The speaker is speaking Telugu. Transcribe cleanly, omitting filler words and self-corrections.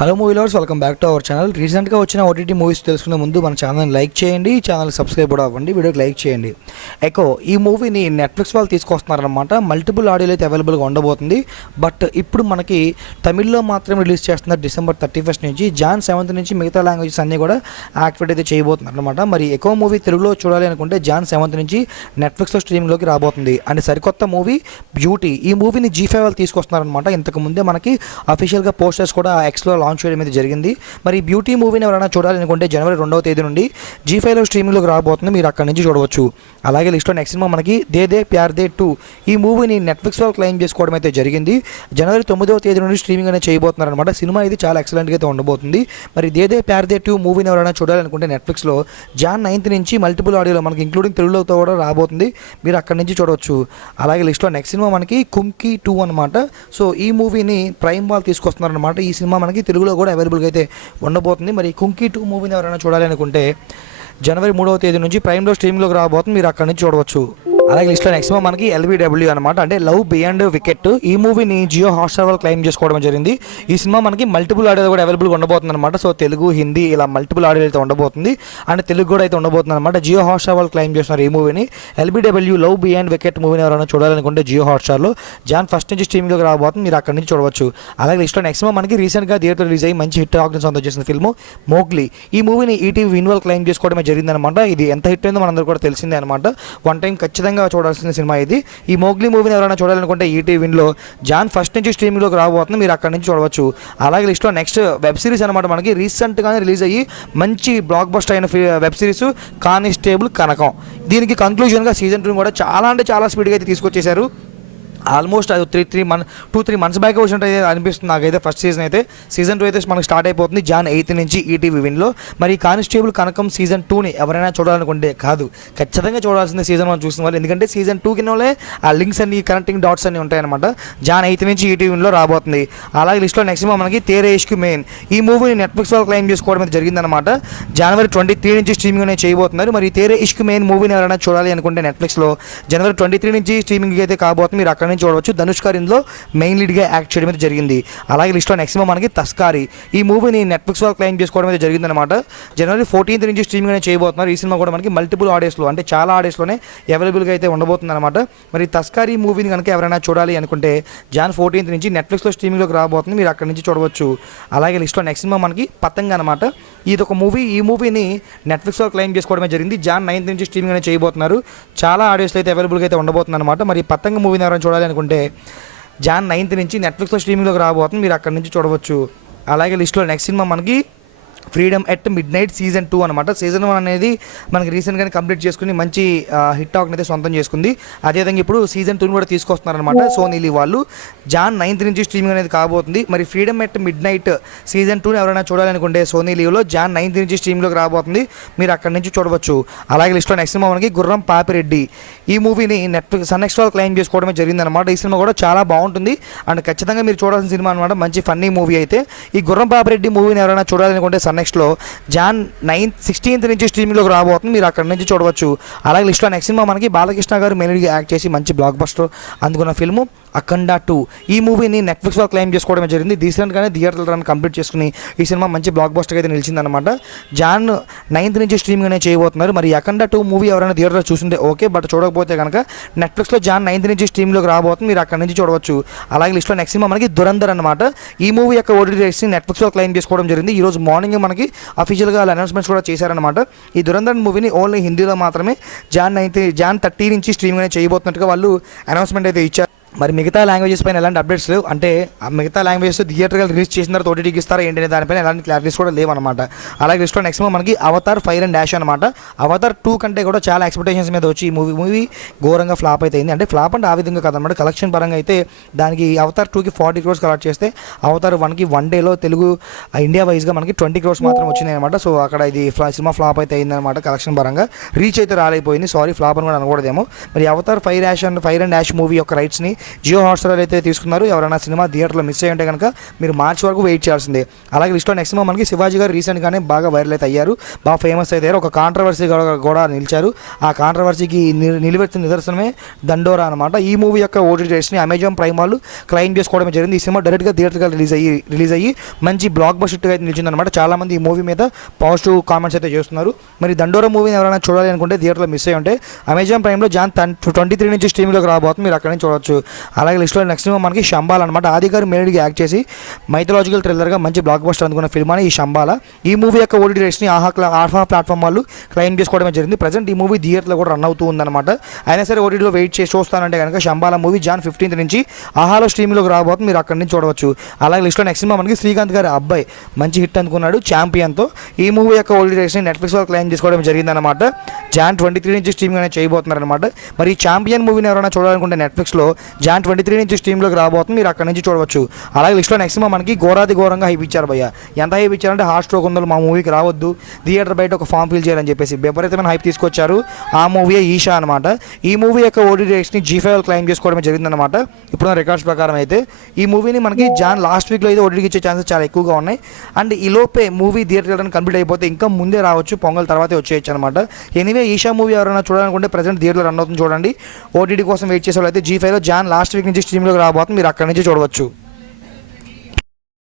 Hello movie lovers, welcome back to our channel. రీసెంట్గా వచ్చిన ఓటీటీ మూవీస్ తెలుసుకునే ముందు మన ఛానల్ని లైక్ చేయండి, ఛానల్ సబ్స్క్రైబ్ కూడా అవ్వండి, వీడియోకి లైక్ చేయండి. ఎకో ఈ మూవీని నెట్ఫ్లిక్స్ వాళ్ళు తీసుకొస్తున్నారనమాట. మల్టిపుల్ ఆడియోలు అయితే అవైలబుల్గా ఉండబోతుంది. బట్ ఇప్పుడు మనకి తమిళ్లో మాత్రమే రిలీజ్ చేస్తున్నారు December 31st నుంచి. Jan 7th నుంచి మిగతా లాంగ్వేజెస్ అన్నీ కూడా యాక్టివేట్ అయితే చేయబోతున్నారు అనమాట. మరి ఎకో మూవీ తెలుగులో చూడాలి అనుకుంటే Jan 7th నుంచి నెట్ఫ్లిక్స్లో స్ట్రీమింగ్లోకి రాబోతుంది. అండ్ సరికొత్త మూవీ బ్యూటీ, ఈ మూవీని G5 వాళ్ళు తీసుకొస్తున్నారనమాట. ఇంతకు ముందే మనకి అఫీషియల్గా పోస్టర్స్ కూడా ఎక్స్లో లాంచ్ చేయడం అయితే జరిగింది. మరి బ్యూటీ మూవీని ఎవరైనా చూడాలనుకుంటే January 2వ తేదీ నుండి G5లో స్ట్రీమింగ్లోకి రాబోతుంది, మీరు అక్కడి నుంచి చూడవచ్చు. అలాగే లిస్ట్లో నెక్స్ట్ సినిమా మనకి దే దే ప్యార్ దే 2, ఈ మూవీని నెట్ఫ్లిక్స్ వాళ్ళు క్లెయిమ్ చేసుకోవడం అయితే జరిగింది. January 9వ తేదీ నుండి స్ట్రీమింగ్ అనేది చేయబోతున్నారు అనమాట. సినిమా ఇది చాలా ఎక్సలెంట్గా అయితే ఉండబోతుంది. మరి దే దే ప్యార్ దే 2 మూవీని ఎవరైనా చూడాలనుకుంటే నెట్ఫ్లిక్స్లో Jan 9th నుంచి మల్టిపుల్ ఆడియోలో మనకి ఇంక్లూడింగ్ తెలుగులో కూడా రాబోతుంది, మీరు అక్కడి నుంచి చూడవచ్చు. అలాగే లిస్ట్లో నెక్స్ట్ సినిమా మనకి కుంకీ 2 అనమాట. సో ఈ మూవీని ప్రైమ్ వాళ్ళు తీసుకొస్తున్నారనమాట. ఈ సినిమా మనకి తెలుగులో కూడా అవైలబుల్గా అయితే ఉండబోతుంది. మరి కుంకీ 2 మూవీని ఎవరైనా చూడాలి అనుకుంటే January 3వ తేదీ నుంచి ప్రైమ్లో స్ట్రీమింగ్లోకి రాబోతుంది, మీరు అక్కడి నుంచి చూడవచ్చు. అలాగే లిస్ట్లో నెక్స్ట్ సినిమా మనకి LBW అనమాట, అంటే లవ్ బియాండ్ వికెట్. ఈ మూవీని జియో హాట్స్టార్ వాళ్ళు క్లెయిమ్ చేసుకోవడం జరిగింది. ఈ సినిమా మనకి మల్టిపుల్ ఆడియో కూడా అవైలబుల్గా ఉండబోతుంది అనమాట. సో తెలుగు, హిందీ ఇలా మల్టిపుల్ ఆడియో అయితే ఉండబోతుంది, అండ్ తెలుగు కూడా అయితే ఉండబోతుంది అనమాట. జియో హాట్స్టార్ వాళ్ళు క్లెయిమ్ చేస్తున్నారు ఈ మూవీని. LBW లవ్ బియాండ్ వికెట్ మూవీని ఎవరైనా చూడాలనుకుంటే జియో హాట్స్టార్లో Jan 1st నుంచి స్ట్రీమింగ్లోకి రాబోతుంది, మీరు అక్కడి నుంచి చూడవచ్చు. అలాగే లిస్ట్లో నెక్స్ట్ సినిమా మనకి రీసెంట్గా థియేటర్ రిలీజ్ అయ్యి మంచి హిట్ ఆడియన్స్ సొంతం చేసిన ఫిల్మ్ మోగ్లీ. ఈ మూవీని ఈటీవీ విన్ వాళ్ళు క్లెయిమ్ చేసుకోవడమే జరిగిందనమాట. ఇది ఎంత హిట్ అయిందో మనందరూ కూడా తెలిసిందే అనమాట. వన్ టైం ఖచ్చితంగా చూడాల్సిన సినిమా ఇది. ఈ మోగ్లీ మూవీని ఎవరైనా చూడాలనుకుంటే ఈటీవీ విన్లో Jan 1st నుంచి స్ట్రీమింగ్లోకి రాబోతుంది, మీరు అక్కడి నుంచి చూడవచ్చు. అలాగే లిస్ట్లో నెక్స్ట్ వెబ్ సిరీస్ అనమాట, మనకి రీసెంట్గానే రిలీజ్ అయ్యి మంచి బ్లాక్ బస్టర్ అయిన వెబ్ సిరీస్ కానిస్టేబుల్ కనకం. దీనికి కంక్లూజన్గా సీజన్ 2 కూడా చాలా అంటే చాలా స్పీడ్గా అయితే తీసుకొచ్చేశారు. ఆల్మోస్ట్ అది 2-3 months బ్యాక్ వచ్చినట్టు అనిపిస్తుంది నాకైతే. ఫస్ట్ సీజన్ అయితే, సీజన్ 2 అయితే మనకు స్టార్ట్ అయిపోతుంది Jan 8th నుంచి ఈటీవీ విన్లో. మరి కానిస్టేబుల్ కనకం సీజన్ 2ని ఎవరైనా చూడాలనుకుంటే కాదు, ఖచ్చితంగా చూడాల్సిందే సీజన్ 1 చూసిన వాళ్ళు. ఎందుకంటే సీజన్ 2 కింద ఆ లింక్స్ అన్ని కనెక్టింగ్ డాట్స్ అన్ని ఉంటాయన్నమాట. Jan 8th నుంచి ఈటీవీ విన్లో రాబోతుంది. అలాగే లిస్ట్లో నెక్స్ట్ సినిమా మనకి తేరే ఇష్క్ మెయిన్. ఈ మూవీని నెట్ఫ్లిక్స్ వాళ్ళు క్లెయిమ్ చేసుకోవడం అయితే జరిగిందనమాట. January 23 నుంచి స్ట్రీమింగ్ అనేది చేయబోతున్నారు. మరి తేరే ఇష్క్ మెయిన్ మూవీని ఎవరైనా చూడాలి అనుకుంటే నెట్ఫ్లిక్స్లో January 23 నుంచి స్ట్రీమింగ్ అయితే కాబోతుంది, మీరు అక్కడ చూడవచ్చు. ధనుష్ గారు ఇందులో మెయిన్ లీడ్గా యాక్ట్ చేయడం అయితే జరిగింది. అలాగే లిస్ట్లో నెక్స్ట్ సినిమా మనకి తస్కారీ. ఈ మూవీని నెట్ఫ్లిక్స్ వాళ్ళు క్లెయిమ్ చేసుకోవడం అయితే జరిగిందనమాట. January 14th నుంచి స్ట్రీమింగ్ అనేది చేయబోతున్నారు. ఈ సినిమా కూడా మనకి మల్టిపుల్ ఆడియోస్లో, అంటే చాలా ఆడియోస్లోనే అవైలబుల్గా అయితే ఉండబోతుంది అనమాట. మరి తస్కారీ మూవీని కనుక ఎవరైనా చూడాలి అనుకుంటే Jan 14th నుంచి నెట్ఫ్లిక్స్లో స్ట్రీమింగ్లోకి రాబోతుంది, మీరు అక్కడి నుంచి చూడవచ్చు. అలాగే లిస్ట్లో నెక్స్ట్ సినిమా మనకి పతంగ్ అనమాట. ఇది ఒక మూవీ. ఈ మూవీని నెట్ఫ్లిక్స్లో క్లెయిమ్ చేసుకోవడమే జరిగింది. Jan 9th నుంచి స్ట్రీమింగ్ అనేది చేయబోతున్నారు. చాలా ఆడియోస్లో అయితే అవైలబుల్గా అయితే ఉండబోతుంది అనమాట. మరి పతంగ్ మూవీని ఎవరైనా చూడాలి అనుకుంటే Jan 9th నుంచి నెట్ఫ్లిక్స్లో స్ట్రీమింగ్లోకి రాబోతుంది, మీరు అక్కడి నుంచి చూడవచ్చు. అలాగే లిస్ట్లో నెక్స్ట్ సినిమా మనకి freedom at mid night season 2 అనమాట. సీజన్ 1 అనేది మనకి రీసెంట్గానే కంప్లీట్ చేసుకుని మంచి హిట్ టాక్ని అయితే సొంతం చేసుకుంది. అదేవిధంగా ఇప్పుడు సీజన్ 2 కూడా తీసుకొస్తున్నారనమాట సోనీ లీవ్ వాళ్ళు. Jan 9th నుంచి స్ట్రీమింగ్ అనేది కాబోతుంది. మరి freedom at mid night season 2 ఎవరైనా చూడాలనుకుంటే సోనీ లీవ్లో Jan 9th నుంచి స్ట్రీమింగ్లోకి రాబోతుంది, మీరు అక్కడి నుంచి చూడవచ్చు. అలాగే లిస్ట్లో నెక్స్ట్ సినిమా మనకి గుర్రం పాపిరెడ్డి. ఈ మూవీని నెట్ఫ్లిక్స్ సన్నెక్స్ట్ వాళ్ళు క్లెయిమ్ చేసుకోవడమే జరిగిందనమాట. ఈ సినిమా కూడా చాలా బాగుంటుంది అండ్ ఖచ్చితంగా మీరు చూడాల్సిన సినిమా అనమాట. మంచి ఫన్నీ మూవీ అయితే. ఈ గుర్రం పాపిరెడ్డి మూవీని ఎవరైనా చూడాలనుకుంటే నెక్స్ట్లో Jan 16th నుంచి స్ట్రీమింగ్లోకి రాబోతుంది, మీరు అక్కడి నుంచి చూడవచ్చు. అలాగే లిస్ట్లో నెక్స్ట్ సినిమా మనకి బాలకృష్ణ గారు మెయిన్గా యాక్ట్ చేసి మంచి బ్లాక్ బస్టర్ అందుకున్న ఫిల్ము అఖండ 2. ఈ మూవీని నెట్ఫ్లిక్స్ వాళ్ళు క్లెయిమ్ చేసుకోవడమే జరిగింది. రీసెంట్గానే థియేటర్ రన్ కంప్లీట్ చేసుకుని ఈ సినిమా మంచి బ్లాక్ బస్టర్గా అయితే నిలిచిందనమాట. Jan 9th నుంచి స్ట్రీమింగ్ అనేది చేయబోతున్నారు. మరి అఖండ 2 మూవీ ఎవరైనా థియేటర్లో చూస్తుంటే ఓకే, బట్ చూడకపోతే కనుక నెట్ఫ్లిక్స్లో Jan 9th నుంచి స్ట్రీమింగ్లోకి రాబోతుంది, మీరు అక్కడి నుంచి చూడవచ్చు. అలాగే లిస్ట్లో నెక్స్ట్ సినిమా మనకి దురంధర్ అనమాట. ఈ మూవీ యొక్క ఓటీటీ రైట్స్ని నెట్ఫ్లిక్స్లో క్లెయిమ్ చేసుకోవడం జరిగింది. ఈరోజు మార్నింగ్ మనకి అఫీషియల్గా అనౌన్స్మెంట్స్ కూడా చేశారనమాట. ఈ దురంధర్ మూవీని ఓన్లీ హిందీలో మాత్రమే Jan 30 నుంచి స్ట్రీమింగ్ అనేది చేయబోతున్నట్టుగా వాళ్ళు అనౌన్స్మెంట్ అయితే ఇచ్చారు. మరి మిగతా లాంగ్వేజెస్ పైన ఎలాంటి అప్డేట్స్ లేవు. అంటే మిగతా లాంగ్వేజెస్ థియేటర్గా రిలీజ్ చేసిన తర్వాత ఓటీటీకి ఇస్తారా ఏంటనే దానిపైన ఎలాంటి క్లారిటీస్ కూడా లేవన్నమాట. అలాగే లిస్ట్లో నెక్స్ట్ మనకి అవతార్ ఫైర్ అండ్ డాష్ అనమాట. అవతార్ 2 కంటే కూడా చాలా ఎక్స్పెక్టేషన్స్ మీద వచ్చి ఈ మూవీ ఘోరంగా ఫ్లాప్ అయితే అయింది. అంటే ఫ్లాప్ అంటే ఆ విధంగా కదనమాట, కలెక్షన్ పరంగా అయితే దానికి అవతార్ 2కి 40 crores కలెక్ట్ చేస్తే అవతార్ 1కి వన్ డేలో తెలుగు ఇండియా వైజ్గా మనకి 20 crores మాత్రం వచ్చింది అనమాట. సో అక్కడ ఇది సినిమా ఫ్లాప్ అయితే అయిందనమాట. కలెక్షన్ పరంగా రీచ్ అయితే రాలేకపోయింది. సారీ, ఫ్లాప్ అని కూడా అనకూడదేమో. మరి Avatar fire and dash movie యొక్క రైట్స్ని జియో హాట్స్టార్ అయితే తీసుకున్నారు. ఎవరైనా సినిమా థియేటర్లో మిస్ అయ్యి ఉంటే కనుక మీరు మార్చి వరకు వెయిట్ చేయాల్సిందే. అలాగే లిస్ట్లో నెక్స్ట్ మనకి శివాజీ గారు రీసెంట్గానే బాగా వైరల్ అయితే అయ్యారు, బాగా ఫేమస్ అయితే ఒక కాంట్రవర్సీ కూడా నిలిచారు. ఆ కాంట్రవర్సీకి నిలువెత్తిన నిదర్శనమే దండోరా అనమాట. ఈ మూవీ యొక్క ఓటీటీ రైట్స్ని అమెజాన్ ప్రైమ్ వాళ్ళు క్లెయిమ్ చేసుకోవడం జరిగింది. ఈ సినిమా డైరెక్ట్గా థియేటర్గా రిలీజ్ అయ్యి మంచి బ్లాక్ బస్టర్ అయితే నిలిచిందనమాట. చాలామంది ఈ మూవీ మీద పాజిటివ్ కామెంట్స్ అయితే చేస్తున్నారు. మరి దండోరా మూవీని ఎవరైనా చూడాలి అనుకుంటే థియేటర్లో మిస్ అయ్యి ఉంటే అమెజాన్ ప్రైమ్లో జాన్ 23 నుంచి స్ట్రీమింగ్లోకి రాబోతుంది, మీరు అక్కడ నుంచి చూడవచ్చు. అలాగే లిస్ట్లో నెక్స్ట్ మనకి శంబాల అనమాట. ఆది గారు మేడిగా యాక్ట్ చేసి మైథలాజికల్ థ్రిల్లర్గా మంచి బ్లాక్ బస్టర్ అందుకున్న ఫిల్మ్ అని ఈ శంబాల. ఈ మూవీ యొక్క ఓటీటీ రైట్స్ని ఆహా ప్లాట్ఫామ్ వాళ్ళు క్లెయిమ్ చేసుకోవడమే జరిగింది. ప్రజెంట్ ఈ మూవీ థియేటర్లో కూడా రన్ అవుతూ ఉందన్నమాట. అయినా సరే ఓటీటీలో వెయిట్ చేసి చూస్తానంటే కనుక శంబాల మూవీ జాన్ 15 నుంచి ఆహాలో స్ట్రీమింగ్లోకి రాబోతుంది, మీరు అక్కడి నుంచి చూడవచ్చు. అలాగే లిస్ట్లో నెక్స్ట్ మనకి శ్రీకాంత్ గారి అబ్బాయి మంచి హిట్ అందుకున్నాడు ఛాంపియన్తో. ఈ మూవీ యొక్క ఓటీటీ రైట్స్ని నెట్ఫ్లిక్స్ వాళ్ళు క్లెయిమ్ చేసుకోవడం జరిగిందన్నమాట. జాన్ 23 నుంచి స్ట్రీమింగ్ అనేది చేయబోతున్నారనమాట. మరి ఈ ఛాంపియన్ మూవీని ఎవరైనా చూడాలనుకుంటే నెట్ఫ్లిక్స్లో జాన్ 23 నుంచి స్ట్రీమ్లోకి రాబోతుంది, మీరు అక్కడి నుంచి చూడవచ్చు. అలాగే లిస్ట్లో నెక్స్ట్ మనకి ఘోరంగా హైప్ ఇచ్చారు భయ్య. ఎంత హైప్ ఇచ్చారంటే హార్ట్ స్ట్రోక్ ఉందో మా మూవీకి రావద్దు, థియేటర్ బయట ఒక ఫామ్ ఫిల్ చేయాలని చెప్పేసి విపరీతమైన హైప్ తీసుకొచ్చారు. ఆ మూవీ ఈషా అనమాట. ఈ మూవీ యొక్క ఓటీటీ రైట్స్ని G5 క్లెయిమ్ చేసుకోవడం జరిగిందనమాట. ఇప్పుడున్న రికార్డ్స్ ప్రకారం అయితే ఈ మూవీని మనకి జాన్ లాస్ట్ వీక్లో అయితే ఓటీటీకి ఇచ్చే ఛాన్సెస్ చాలా ఎక్కువగా ఉన్నాయి. అండ్ ఈ లోపే మూవీ థియేటర్ కంప్లీట్ అయిపోతే ఇంకా ముందే రావచ్చు, పొంగల్ తర్వాతే వచ్చేయచ్చు అనమాట. ఎనీవే ఈషా మూవీ ఎవరైనా చూడాలనుకుంటే ప్రజెంట్ థియేటర్లో రన్ అవుతుంది చూడండి. ఓటీటీ కోసం వెయిట్ చేసే వాళ్ళు అయితే G5లో జాన్ లాస్ట్ వీక్ నుంచి స్ట్రీమ్లోకి రాబోతుంది, మీరు అక్కడి నుంచి చూడవచ్చు.